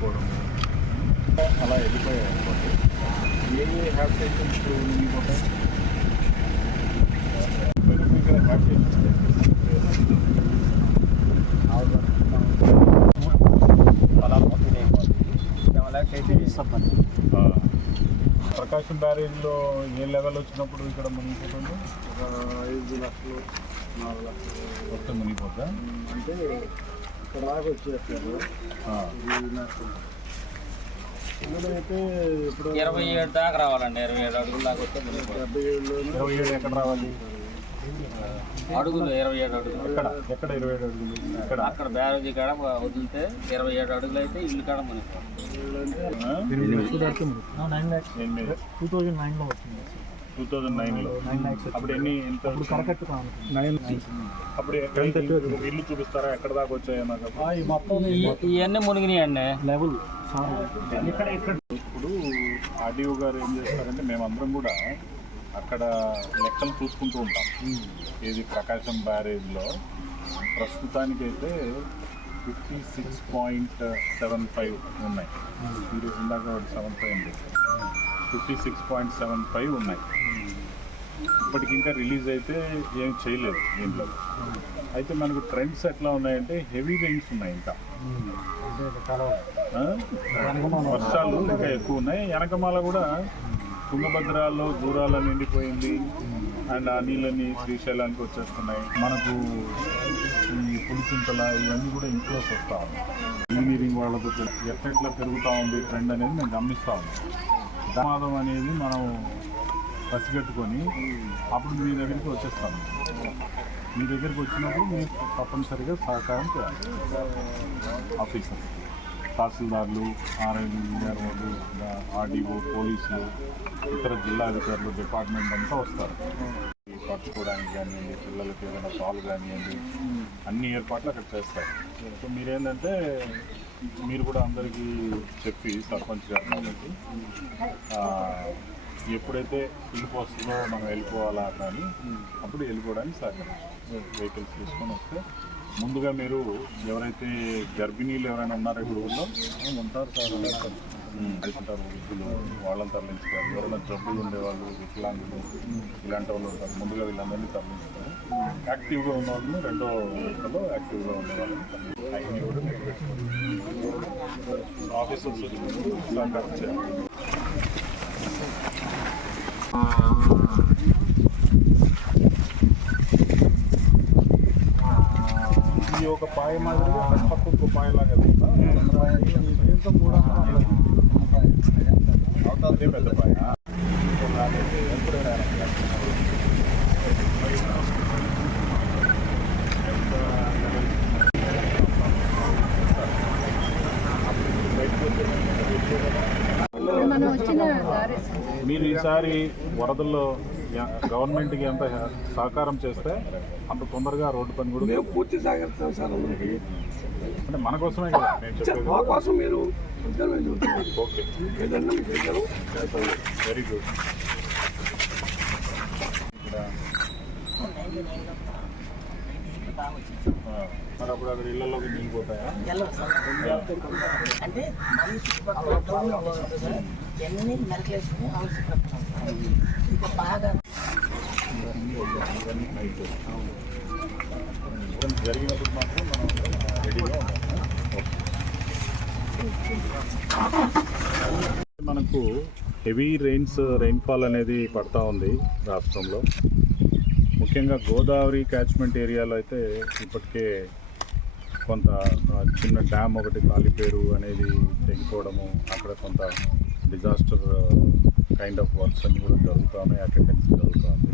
మునిగిపోవడము అలా వెళ్ళిపోయాయి అనుకోండి. ఏ హ్యాబిటేషన్స్ మునిగిపోతాయి? ఇక్కడ హ్యాబిటేషన్స్ ప్రకాశం బ్యారేజ్లో ఏ లెవెల్ వచ్చినప్పుడు ఇక్కడ మునిగిపోతుంది? 5 లక్షలు 4 లక్షలు మొత్తం మునిగిపోతా. అంటే ఇక్కడ దాకా వచ్చేస్తారు. ఇందులో అయితే ఇప్పుడు 27 దాకా రావాలండి. 27 అడుగుల దాకా వస్తే 27 ఎక్కడ రావాలి? అడుగులు 27 అడుగులు. ఎక్కడ 27 అడుగులు? ఇక్కడ అక్కడ బ్యారేజీ కాడ వదిలితే 27 అడుగులు అయితే ఇల్లు కాడ మునిగిపోతుంది. 2009లో వచ్చింది. 2009లో అప్పుడు ఎంత కరకట్టు అప్పుడు ఇల్లు చూపిస్తారా ఎక్కడ దాకా వచ్చాయో నాకు? మొత్తం ఇవన్నీ మునిగినాయండి. లెవెల్ ఇప్పుడు ఆర్డీఓ గారు ఏం చేస్తారంటే మేమందరం కూడా అక్కడ లెక్కలు చూసుకుంటూ ఉంటాం. ఇది ప్రకాశం బ్యారేజ్లో ప్రస్తుతానికైతే 56.75 ఉన్నాయి. మీరు ఇందాక 75 ఉంది, 56.75 ఉన్నాయి. ఇప్పటికి ఇంకా రిలీజ్ అయితే ఏం చేయలేదు దీంట్లో. అయితే మనకు ట్రెండ్స్ ఎట్లా ఉన్నాయంటే హెవీ రెయిన్స్ ఉన్నాయి, ఇంకా వర్షాలు ఇంకా ఎక్కువ ఉన్నాయి. వెనకమాల కూడా తుంగభద్రాలో దూరాల నిండిపోయింది అండ్ ఆ నీళ్ళని శ్రీశైలానికి వచ్చేస్తున్నాయి. మనకు ఈ పులిచింతల ఇవన్నీ కూడా ఇన్ఫ్లోస్ వస్తూ ఉన్నాయి. ఇంజనీరింగ్ వాళ్ళతో ఎట్లా పెరుగుతూ ఉంది ట్రెండ్ అనేది మేము గమనిస్తూ ఉన్నాం. ప్రమాదం అనేది మనం పసిగట్టుకొని అప్పుడు మీ దగ్గరికి వచ్చేస్తాము. మీ దగ్గరికి వచ్చినప్పుడు మీరు తప్పనిసరిగా సహకారం చేయాలి. ఆఫీసర్స్, తహసీల్దార్లు, ఆర్ఐలు, ఆర్డీఓ, పోలీసులు, ఇతర జిల్లా అధికారులు, డిపార్ట్మెంట్ అంతా వస్తారు. పరచుకోవడానికి కానివ్వండి, పిల్లలకి ఏదైనా పాలు కానివ్వండి, అన్ని ఏర్పాట్లు అక్కడ చేస్తారు. సో మీరేంటంటే మీరు కూడా అందరికీ చెప్పి సర్పంచ్ గారు కాబట్టి ఎప్పుడైతే పిలుపు వస్తుందో మనం వెళ్ళిపోవాలా కానీ అప్పుడు వెళ్ళిపోవడానికి సహకరించాలి. వెహికల్స్ తీసుకొని వస్తే ముందుగా మీరు ఎవరైతే గర్భిణీలు ఎవరైనా ఉన్నారో ఇప్పుడు ఊళ్ళో ఉంటారు సార్, అంటారు వృద్ధులు, వాళ్ళని తరలించుతారు. ఎవరైనా జబ్బులు ఉండేవాళ్ళు, వికలాంగులు, ఇలాంటి వాళ్ళు ఉంటారు. ముందుగా వీళ్ళందరినీ తరలించుతారు. యాక్టివ్గా ఉన్న వాళ్ళని రెండో విడతలో యాక్టివ్గా ఉండే వాళ్ళని అన్నీ కూడా మీరు పెట్టుకోండి. ఆఫీసర్స్ సహకారం చేయాలి. ఈ ఒక పాయ మాదిరిగా పక్కకు పాయలాగా దీంతో 3 అవుతుంది పెద్ద పాయ. ఎప్పుడైనా మీరు ఈసారి వరదల్లో గవర్నమెంట్కి ఎంత సహకారం చేస్తే అంత తొందరగా రోడ్డు పని కూడా మేము పూర్తి సహకరిస్తాం సార్. అందరికీ అంటే మన కోసమే కదా నేను చెప్పేది. మా కోసం మీరు ఓకే, ఏదన్నా మీకు వెరీ గుడ్. మరి అప్పుడు అక్కడ ఇళ్లలోకి మిగిలిపోతాయా? అంటే మళ్ళీ చుట్టుపక్కల ఎన్ని నరకలేసుకుని ఇక బాగా జరిగినప్పుడు మాత్రం మనం రెడీగా ఉన్నాం. మనకు హెవీ రెయిన్ఫాల్ అనేది పడతా ఉంది రాష్ట్రంలో. ముఖ్యంగా గోదావరి క్యాచ్మెంట్ ఏరియాలో అయితే ఇప్పటికే కొంత చిన్న డ్యామ్ ఒకటి తాలిపేరు అనేది తెగిపోవడము, అక్కడ కొంత డిజాస్టర్ కైండ్ ఆఫ్ వర్క్స్ అన్నీ కూడా జరుగుతూ ఉన్నాయి, అటెండెన్స్ జరుగుతూ ఉంది.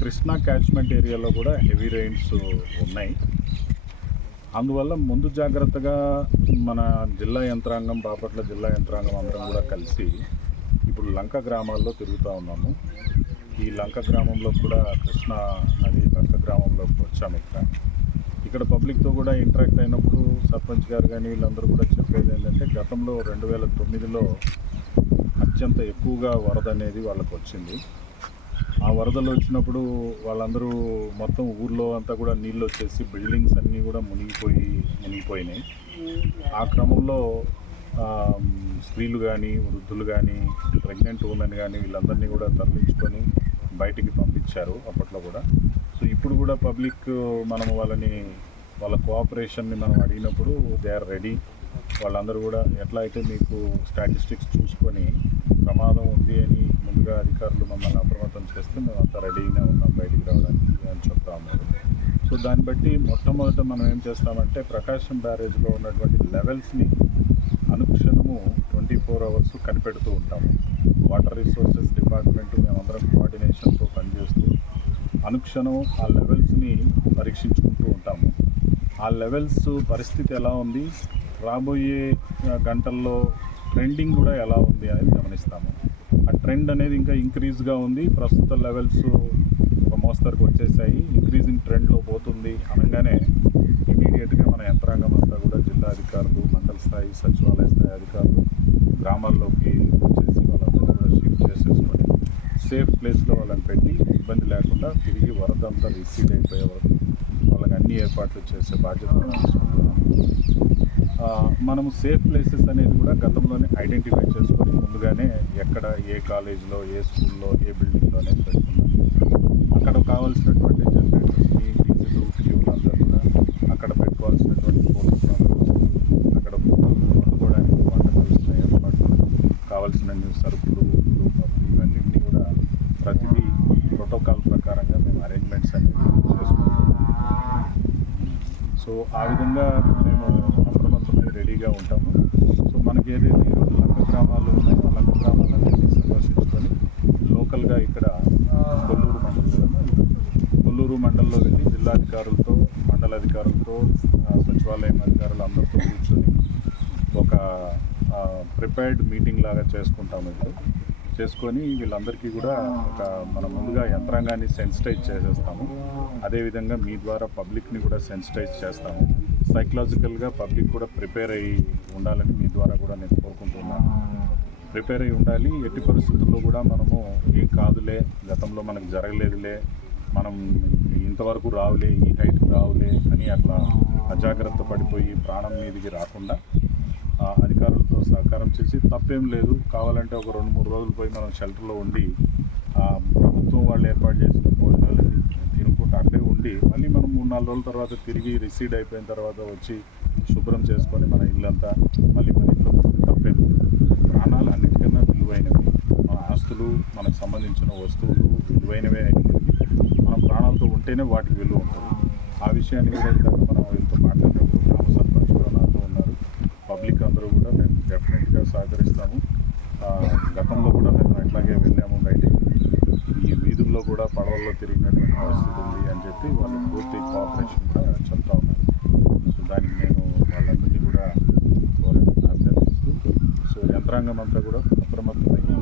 కృష్ణా క్యాచ్మెంట్ ఏరియాలో కూడా హెవీ రెయిన్స్ ఉన్నాయి. అందువల్ల ముందు జాగ్రత్తగా మన జిల్లా యంత్రాంగం, బాపట్ల జిల్లా యంత్రాంగం అందరం కూడా కలిసి ఇప్పుడు లంక గ్రామాల్లో తిరుగుతూ ఉన్నాము. ఈ లంక గ్రామంలో కూడా కృష్ణా నది లంక గ్రామంలోకి వచ్చాము. ఇక్కడ పబ్లిక్తో కూడా ఇంటరాక్ట్ అయినప్పుడు సర్పంచ్ గారు కానీ వీళ్ళందరూ కూడా చెప్పేది ఏంటంటే గతంలో 2009లో అత్యంత ఎక్కువగా వరద అనేది వాళ్ళకు వచ్చింది. ఆ వరదలు వచ్చినప్పుడు వాళ్ళందరూ మొత్తం ఊర్లో అంతా కూడా నీళ్ళు వచ్చేసి బిల్డింగ్స్ అన్నీ కూడా మునిగిపోయినాయి. ఆ క్రమంలో స్త్రీలు కానీ వృద్ధులు కానీ ప్రెగ్నెంట్ ఉమెన్ కానీ వీళ్ళందరినీ కూడా తరలించుకొని బయటికి పంపించారు అప్పట్లో కూడా. సో ఇప్పుడు కూడా పబ్లిక్ మనం వాళ్ళ కోఆపరేషన్ని మనం అడిగినప్పుడు దే ఆర్ రెడీ. వాళ్ళందరూ కూడా ఎట్లా అయితే మీకు స్టాటిస్టిక్స్ చూసుకొని ప్రమాదం ఉంది అని ముందుగా అధికారులు మమ్మల్ని అప్రమత్తం చేస్తే మేము అంతా రెడీగానే ఉన్నాం బయటికి రావడానికి అని చెప్తా ఉన్నారు. సో దాన్ని బట్టి మొట్టమొదట మనం ఏం చేస్తామంటే ప్రకాశం బ్యారేజ్లో ఉన్నటువంటి లెవెల్స్ని అనుక్షణము 24 hours కనిపెడుతూ ఉంటాము. వాటర్ రిసోర్సెస్ డిపార్ట్మెంట్ మేమందరం కోఆర్డినేషన్తో పనిచేస్తూ అనుక్షణం ఆ లెవెల్స్ని పరీక్షించుకుంటూ ఉంటాము. ఆ లెవెల్స్ పరిస్థితి ఎలా ఉంది, రాబోయే గంటల్లో ట్రెండింగ్ కూడా ఎలా ఉంది అనేది గమనిస్తాము. ఆ ట్రెండ్ అనేది ఇంకా ఇంక్రీజ్గా ఉంది. ప్రస్తుత లెవెల్స్ ఒక మోస్తరుకు వచ్చేసాయి. ఇంక్రీజింగ్ ట్రెండ్లో పోతుంది అనగానే ఇమీడియట్గా మన యంత్రాంగం అంతా కూడా జిల్లా అధికారులు, మండల స్థాయి, సచివాలయ స్థాయి అధికారులు గ్రామాల్లోకి వచ్చేసి వాళ్ళందరూ కూడా షిఫ్ట్ చేసేసుకొని సేఫ్ ప్లేస్లో వాళ్ళని పెట్టి ఇబ్బంది లేకుండా తిరిగి వరద అంతా రిసీడ్ అయిపోయే వరకు వాళ్ళకి అన్ని ఏర్పాట్లు చేసే బాధ్యత మనం తీసుకుంటున్నాము. మనము సేఫ్ ప్లేసెస్ అనేది కూడా గతంలోనే ఐడెంటిఫై చేసుకొని ముందుగానే ఎక్కడ ఏ కాలేజీలో, ఏ స్కూల్లో, ఏ బిల్డింగ్లో అనేది పెట్టుకున్నాం. అక్కడ కావాల్సినటువంటి జనరేటర్స్ని, డీజిల్, ఫ్యూల్ అంతా కూడా అక్కడ పెట్టుకోవాల్సినటువంటి పోలీస్ అక్కడ వండుకోవడానికి వంట చేసిన ఏర్పాట్లు, కావాల్సిన సరుకులు, పప్పులు ఇవన్నింటినీ కూడా ప్రతిదీ ప్రోటోకాల్ ప్రకారంగా మేము అరేంజ్మెంట్స్ అనేవి చేసుకుంటాం. సో ఆ విధంగా మేము అప్రమత్తమై రెడీగా ఉంటాము. సో మనకి ఏదైతే ఈరోజు లంక గ్రామాలు ఉన్నాయో ఆ లంక గ్రామాలన్నింటినీ సందర్శించుకొని లోకల్గా ఇక్కడ కొల్లూరు మండలంలో వెళ్ళి జిల్లాధికారులతో, మండల అధికారులతో, సచివాలయం అధికారులు అందరితో కూర్చొని ఒక ప్రిపేర్డ్ మీటింగ్ లాగా చేసుకుంటాము. ఇప్పుడు చేసుకొని వీళ్ళందరికీ కూడా మనం ముందుగా యంత్రాంగాన్ని సెన్సిటైజ్ చేసేస్తాము. అదేవిధంగా మీ ద్వారా పబ్లిక్ని కూడా సెన్సిటైజ్ చేస్తాము. సైకలాజికల్గా పబ్లిక్ కూడా ప్రిపేర్ అయ్యి ఉండాలని మీ ద్వారా కూడా నేను కోరుకుంటున్నాను. ప్రిపేర్ అయ్యి ఉండాలి. ఎట్టి పరిస్థితుల్లో కూడా మనము ఏం కాదులే, గతంలో మనకు జరగలేదులే, మనం ఇంతవరకు రావులే, ఈ హైట్కి రావులే అని అట్లా అజాగ్రత్త పడిపోయి ప్రాణం మీదికి రాకుండా అధికారులతో సహకారం చేసి తప్పేం లేదు. కావాలంటే ఒక 2-3 రోజులు పోయి మనం షెల్టర్లో ఉండి ప్రభుత్వం వాళ్ళు ఏర్పాటు చేసిన భోజనాలన్నీ తినుకుంటూ అక్కడే ఉండి మళ్ళీ మనం 3-4 రోజుల తర్వాత తిరిగి రిసీడ్ అయిపోయిన తర్వాత వచ్చి శుభ్రం చేసుకొని మన ఇల్లంతా మళ్ళీ మన ఇంట్లో తప్పేం లేదు. ప్రాణాలు అన్నిటికన్నా విలువైనవి. మన ఆస్తులు, మనకు సంబంధించిన వస్తువులు విలువైనవే అయినప్పటికీ మనం ప్రాణాలతో ఉంటేనే వాటికి విలువ ఉంటుంది. ఆ విషయాన్ని కూడా ఇందాక మనం వీళ్ళతో మాట్లాడినప్పుడు గ్రామ సర్పంచ్ కూడా నాతో ఉన్నారు. పబ్లిక్ అందరూ కూడా మేము డెఫినెట్గా సహకరిస్తాము. గతంలో కూడా మేము అట్లాగే వెళ్ళాము బయటికి. ఈ వీధుల్లో కూడా పడవల్లో తిరిగినటువంటి పరిస్థితి ఉంది అని చెప్పి వాళ్ళు పూర్తి కోఆపరేషన్ కూడా చెప్తా ఉన్నారు. సో దానికి నేను వాళ్ళందరినీ కూడా అభ్యర్థిస్తూ సో యంత్రాంగం అంతా కూడా అప్రమత్తమయ్యి